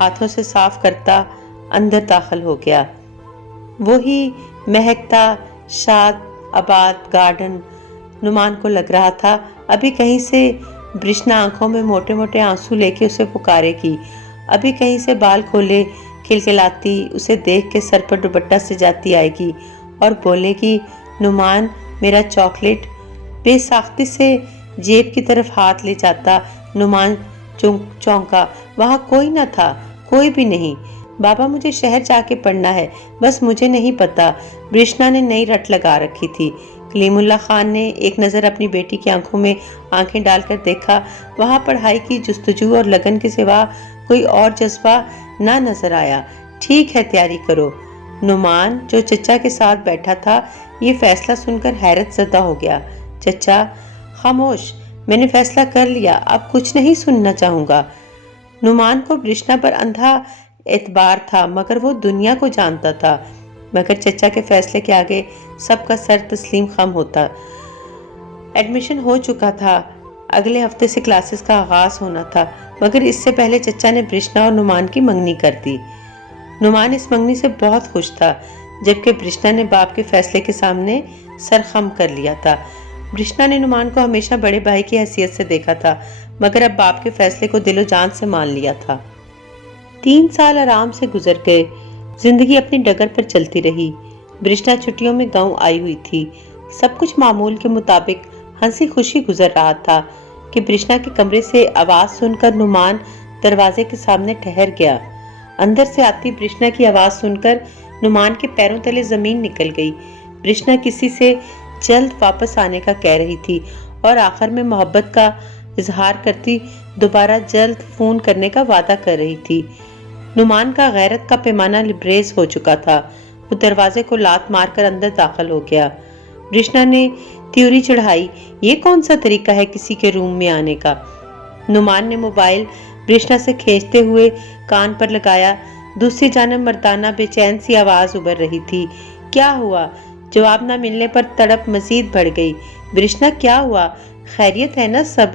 ہاتھوں سے صاف کرتا اندر داخل ہو گیا۔ وہی مہکتا شاد آباد گارڈن نعمان کو لگ رہا تھا۔ ابھی کہیں سے برشنا آنکھوں میں موٹے موٹے آنسو لے کے اسے پکارے گی، ابھی کہیں سے بال کھولے کھلکھلاتی اسے دیکھ کے سر پر دوپٹہ سجاتی آئے گی اور بولے گی، نعمان میرا چاکلیٹ۔ بے ساختی سے جیب کی طرف ہاتھ لے جاتا نعمان چونکا، وہاں کوئی نہ تھا، کوئی بھی نہیں۔ بابا مجھے شہر جا کے پڑھنا ہے، بس مجھے نہیں پتا۔ برشنا نے نئی رٹ لگا رکھی تھی۔ کلیم اللہ خان نے ایک نظر اپنی بیٹی کی آنکھوں میں آنکھیں ڈال کر دیکھا، وہاں پڑھائی کی جستجو اور لگن کے سوا کوئی اور جذبہ نہ نظر آیا۔ ٹھیک ہے، تیاری کرو۔ نعمان جو چچا کے ساتھ بیٹھا تھا یہ فیصلہ سن کر حیرت زدہ ہو گیا۔ چچا، خاموش، میں نے فیصلہ کر لیا، اب کچھ نہیں سننا چاہوں گا۔ نعمان کو برشنا پر اندھا اعتبار تھا، مگر وہ دنیا کو جانتا تھا، مگر چچا کے فیصلے کے آگے سب کا سر تسلیم خم ہوتا۔ ایڈمیشن ہو چکا تھا، اگلے ہفتے سے کلاسز کا آغاز ہونا تھا، مگر اس سے پہلے چچا نے برشنا اور نعمان کی منگنی کر دی۔ نعمان اس منگنی سے بہت خوش تھا، جبکہ برشنا نے باپ کے فیصلے کے سامنے سر خم کر لیا تھا۔ برشنا نے نعمان کو ہمیشہ بڑے بھائی کی حیثیت سے دیکھا تھا، مگر اب باپ کے فیصلے کو دل و جان سے مان لیا تھا۔ 3 سال آرام سے گزر گئے، زندگی اپنی ڈگر پر چلتی رہی۔ برشنا چھٹیوں میں گاؤں آئی ہوئی تھی۔ سب کچھ معمول کے مطابق ہنسی خوشی گزر رہا تھا کہ برشنا کے کمرے سے آواز سن کر نعمان دروازے کے سامنے ٹھہر گیا۔ اندر سے آتی برشنا کی آواز سن کر نعمان کے پیروں تلے زمین نکل گئی۔ برشنا کسی سے جلد واپس آنے کا کہہ رہی تھی اور آخر میں محبت کا اظہار کرتی دوبارہ جلد فون کرنے کا وعدہ کر رہی تھی۔ نعمان کا غیرت کا پیمانہ لبریز ہو چکا تھا، وہ دروازے کو لات مار کر اندر داخل ہو گیا۔ برشنا نے تیوری چڑھائی، یہ کون سا طریقہ ہے کسی کے روم میں آنے کا؟ نعمان نے موبائل برشنا سے کھینچتے ہوئے کان پر لگایا، دوسری جانب مردانہ بے چین سی آواز ابھر رہی تھی، کیا ہوا؟ جواب نہ ملنے پر تڑپ مزید بڑھ گئی۔ برشنا کیا ہوا؟ خیریت ہے نا سب؟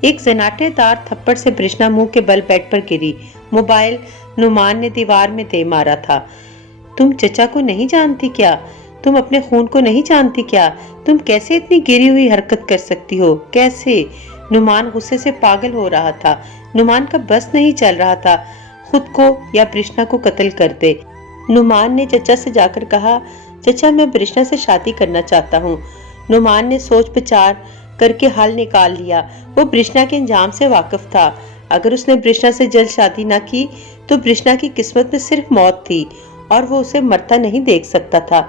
ایک زناٹے دار تھپڑ سے برشنا منہ کے بل بیڈ پر گری۔ موبائل نعمان نے دیوار میں دے مارا تھا۔ تم چچا کو نہیں جانتی کیا؟ تم اپنے خون کو نہیں جانتی کیا؟ تم کیسے اتنی گری ہوئی حرکت کر سکتی ہو؟ کیسے؟ نعمان غصے سے پاگل ہو رہا تھا۔ نعمان کا بس نہیں چل رہا تھا، خود کو یا برشنا کو قتل کر دے۔ نعمان نے چچا سے جا کر کہا، چچا میں برشنا سے شادی کرنا چاہتا ہوں۔ نعمان نے سوچ بچار کر کے حل نکال لیا، وہ برشنا کے انجام سے واقف تھا۔ اگر اس نے برشنا سے جلد شادی نہ کی تو برشنا کی قسمت میں صرف موت تھی اور وہ اسے مرتا نہیں دیکھ سکتا تھا۔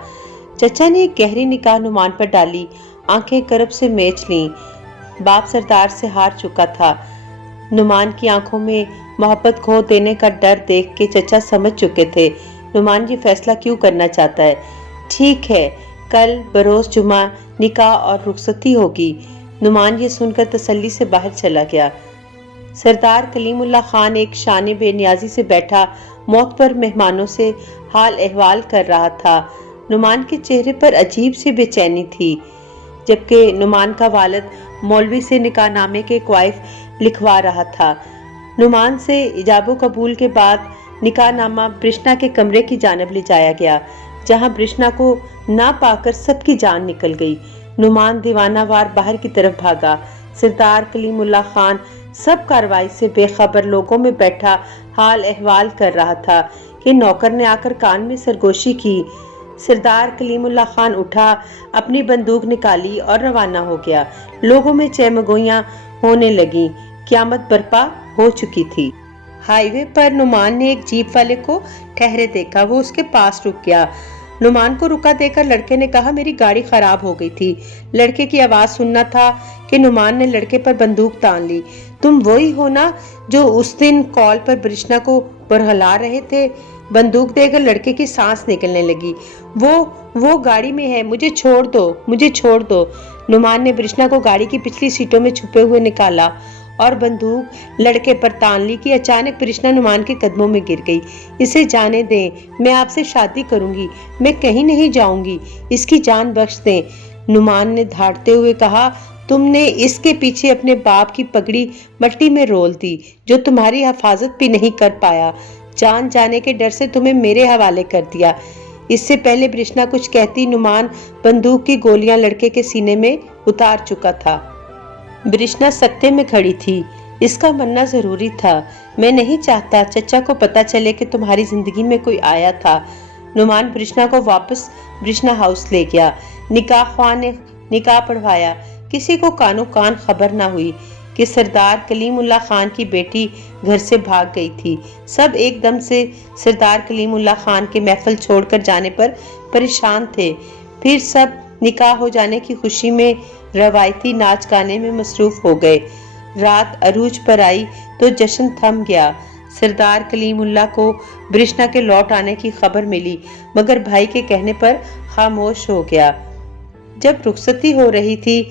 چچا نے ایک گہری نگاہ نعمان پر ڈالی، آنکھیں کرب سے میچ لیں۔ باپ سردار سے ہار چکا تھا۔ نعمان کی آنکھوں میں محبت کھو دینے کا ڈر دیکھ کے چچا سمجھ چکے تھے نعمان یہ فیصلہ کیوں کرنا چاہتا ہے۔ ٹھیک ہے، کل بروز جمعہ نکاح اور رخصتی ہوگی۔ نعمان یہ سن کر تسلی سے باہر چلا گیا۔ سردار کلیم اللہ خان ایک شان بے نیازی سے بیٹھا موت پر مہمانوں سے حال احوال کر رہا تھا۔ نعمان کے چہرے پر عجیب سی بے چینی تھی، جبکہ نعمان کا والد مولوی سے نکاح نامے کے قوائف لکھوا رہا تھا۔ نعمان سے ایجاب و قبول کے بعد نکاح نامہ برشنا کے کمرے کی جانب لے جایا گیا، جہاں برشنا کو نہ پا کر سب کی جان نکل گئی۔ نعمان دیوانہ وار باہر کی طرف بھاگا۔ سردار کلیم اللہ خان سب کارروائی سے بے خبر لوگوں میں بیٹھا حال احوال کر رہا تھا کہ نوکر نے آ کر کان میں سرگوشی کی۔ سردار کلیم اللہ خان اٹھا، اپنی بندوق نکالی اور روانہ ہو گیا۔ لوگوں میں چہمگوئیاں ہونے لگیں، قیامت برپا ہو چکی تھی۔ ہائی وے پر نعمان نے ایک جیپ والے کو ٹھہرے دیکھا، وہ اس کے پاس رک گیا۔ نعمان کو رکا دے کر لڑکے نے کہا، میری گاڑی خراب ہو گئی تھی۔ لڑکے کی آواز سننا تھا کہ نعمان نے لڑکے پر بندوق تان لی۔ تم وہی ہو نا جو اس دن کال پر برشنا کو برہلا رہے تھے؟ بندوق دے کر لڑکے کی سانس نکلنے لگی۔ وہ گاڑی میں ہے، مجھے چھوڑ دو، مجھے چھوڑ دو۔ نعمان نے برشنا کو گاڑی کی پچھلی سیٹوں میں چھپے ہوئے نکالا اور بندوق لڑکے پر تان لی کہ اچانک برشنا نعمان کے قدموں میں گر گئی۔ اسے جانے دیں، میں آپ سے شادی کروں گی، میں کہیں نہیں جاؤں گی، اس کی جان بخش دیں۔ نعمان نے دھاڑتے ہوئے کہا، تم نے اس کے پیچھے اپنے باپ کی پگڑی مٹی میں رول دی جو تمہاری حفاظت بھی نہیں کر پایا، جان جانے کے ڈر سے تمہیں میرے حوالے کر دیا۔ اس سے پہلے برشنا کچھ کہتی نعمان بندوق کی گولیاں لڑکے کے سینے میں اتار چکا تھا۔ برشنا سکتے میں کھڑی تھی۔ اس کا مرنا ضروری تھا۔ میں نہیں چاہتا چچا کو پتا چلے کہ تمہاری زندگی میں کوئی آیا تھا۔ نعمان برشنا کو واپس برشنا ہاؤس لے گیا۔ نکاح خواہ نے نکاح پڑھوایا۔ کسی کو کانوں کان خبر نہ ہوئی کہ سردار کلیم اللہ خان کی بیٹی گھر سے بھاگ گئی تھی۔ سب ایک دم سے سردار کلیم اللہ خان کے محفل چھوڑ کر جانے پر پریشان تھے۔ پھر سب نکاح ہو جانے کی خوشی میں روایتی ناچ گانے میں مصروف ہو گئے۔ رات عروج پر آئی تو جشن تھم گیا۔ سردار کلیم اللہ کو برشنا کے لوٹ آنے کی خبر ملی مگر بھائی کے کہنے پر خاموش ہو گیا۔ جب رخصتی ہو رہی تھی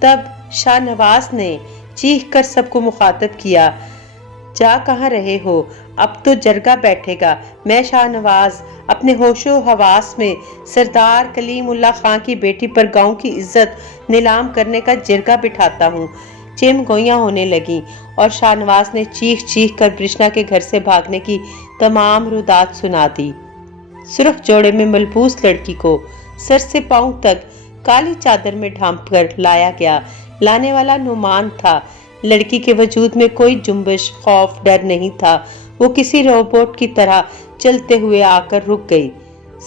تب شاہ نواز نے چیخ کر سب کو مخاطب کیا، جا کہاں رہے ہو؟ اب تو جرگہ بیٹھے گا۔ میں شاہ نواز اپنے ہوش و حواس میں سردار کلیم اللہ خان کی بیٹی پر گاؤں کی عزت نیلام کرنے کا جرگہ بٹھاتا ہوں۔ چیم گوئیاں ہونے لگیں اور شاہ نواز نے چیخ چیخ کر برشنا کے گھر سے بھاگنے کی تمام رودات سنا دی۔ سرخ جوڑے میں ملبوس لڑکی کو سر سے پاؤں تک کالی چادر میں ڈھانپ کر لایا گیا۔ لانے والا نعمان تھا۔ لڑکی کے وجود میں کوئی جنبش، خوف، ڈر نہیں تھا۔ وہ کسی روبوٹ کی طرح چلتے ہوئے آ کر رک گئی۔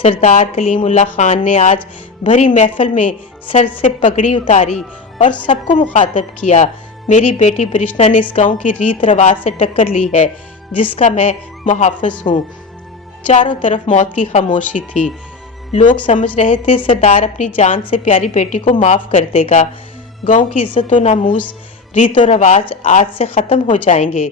سردار کلیم اللہ خان نے آج بھری محفل میں سر سے پگڑی اتاری اور سب کو مخاطب کیا، میری بیٹی برشنا نے اس گاؤں کی ریت رواج سے ٹکر لی ہے جس کا میں محافظ ہوں۔ چاروں طرف موت کی خاموشی تھی۔ لوگ سمجھ رہے تھے سردار اپنی جان سے پیاری بیٹی کو معاف کر دے گا۔ گاؤں کی عزت و ناموس، ریت و رواج آج سے ختم ہو جائیں گے۔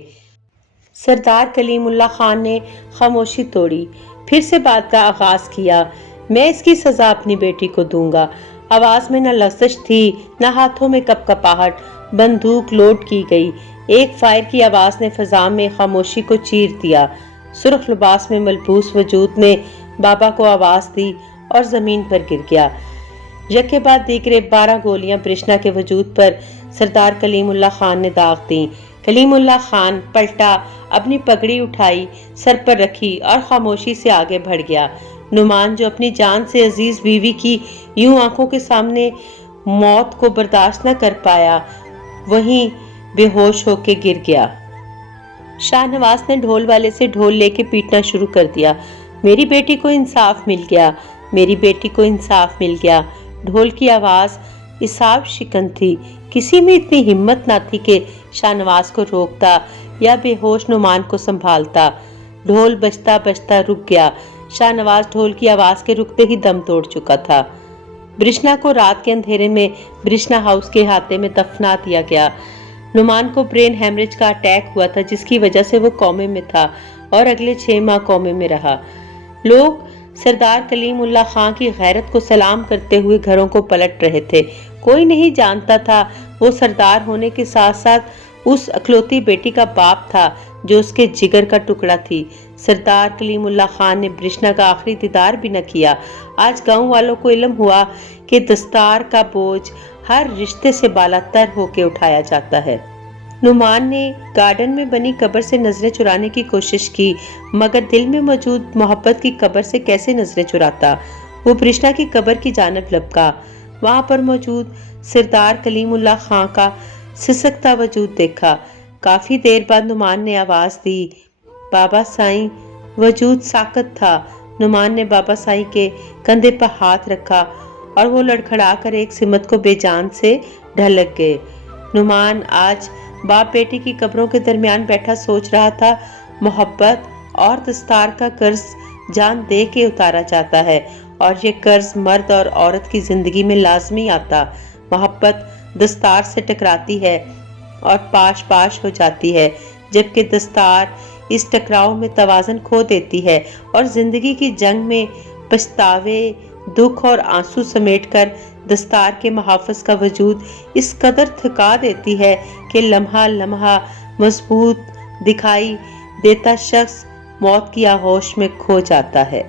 سردار کلیم اللہ خان نے خاموشی توڑی، پھر سے بات کا آغاز کیا، میں اس کی سزا اپنی بیٹی کو دوں گا۔ آواز میں نہ لغزش تھی نہ ہاتھوں میں کپ کپاہٹ۔ بندوق لوڈ کی گئی۔ ایک فائر کی آواز نے فضا میں خاموشی کو چیر دیا۔ سرخ لباس میں ملبوس وجود نے بابا کو آواز دی اور زمین پر گر گیا۔ یکے بعد دیگرے 12 گولیاں برشنا کے وجود پر سردار کلیم اللہ خان نے داغ دیں۔ کلیم اللہ خان پلٹا، اپنی پگڑی اٹھائی، سر پر رکھی اور خاموشی سے آگے بڑھ گیا۔ نعمان جو اپنی جان سے عزیز بیوی کی یوں آنکھوں کے سامنے موت کو برداشت نہ کر پایا، وہیں بے ہوش ہو کے گر گیا۔ شاہ نواز نے ڈھول والے سے ڈھول لے کے پیٹنا شروع کر دیا، میری بیٹی کو انصاف مل گیا، میری بیٹی کو انصاف مل گیا۔ ڈھول کی آواز اعصاب شکن تھی۔ کسی میں اتنی ہمت نہ تھی کہ شاہ نواز کو روکتا یا بے ہوش نعمان کو سنبھالتا۔ ڈھول بجتا بجتا رک گیا۔ شاہ نواز ڈھول کی آواز کے رکتے ہی دم توڑ چکا تھا۔ برشنا کو رات کے اندھیرے میں برشنا ہاؤس کے احاطے میں دفنا دیا گیا۔ نعمان کو برین ہیمریج کا اٹیک ہوا تھا جس کی وجہ سے وہ کومے میں تھا اور اگلے 6 ماہ کومے میں رہا۔ لوگ سردار کلیم اللہ خان کی غیرت کو سلام کرتے ہوئے گھروں کو پلٹ رہے تھے۔ کوئی نہیں جانتا تھا وہ سردار ہونے کے ساتھ ساتھ اس اکلوتی بیٹی کا باپ تھا جو اس کے جگر کا ٹکڑا تھی۔ سردار کلیم اللہ خان نے برشنا کا آخری دیدار بھی نہ کیا۔ آج گاؤں والوں کو علم ہوا کہ دستار کا بوجھ ہر رشتے سے بالاتر ہو کے اٹھایا جاتا ہے۔ نعمان نے گارڈن میں بنی قبر سے نظریں چرانے کی کوشش کی مگر دل میں موجود محبت کی قبر سے کیسے نظریں چراتا۔ وہ برشنا کی قبر کی جانب لپکا۔ وہاں پر موجود سردار کلیم اللہ خان کا سسکتا وجود دیکھا۔ کافی دیر بعد نعمان نے آواز دی، بابا سائیں۔ وجود ساکت تھا۔ نعمان نے بابا سائیں کے کندھے پر ہاتھ رکھا اور وہ لڑکھڑا کر ایک سمت کو بے جان سے ڈھلک گئے۔ نعمان آج باپ بیٹی کی قبروں کے درمیان بیٹھا سوچ رہا تھا، محبت اور دستار کا قرض جان دے کے اتارا جاتا ہے اور یہ قرض مرد اور عورت کی زندگی میں لازمی آتا۔ محبت دستار سے ٹکراتی ہے اور پاش پاش ہو جاتی ہے جبکہ دستار اس ٹکراؤ میں توازن کھو دیتی ہے اور زندگی کی جنگ میں پچھتاوے، دکھ اور آنسو سمیٹ کر دستار کے محافظ کا وجود اس قدر تھکا دیتی ہے کہ لمحہ لمحہ مضبوط دکھائی دیتا شخص موت کی آغوش میں کھو جاتا ہے۔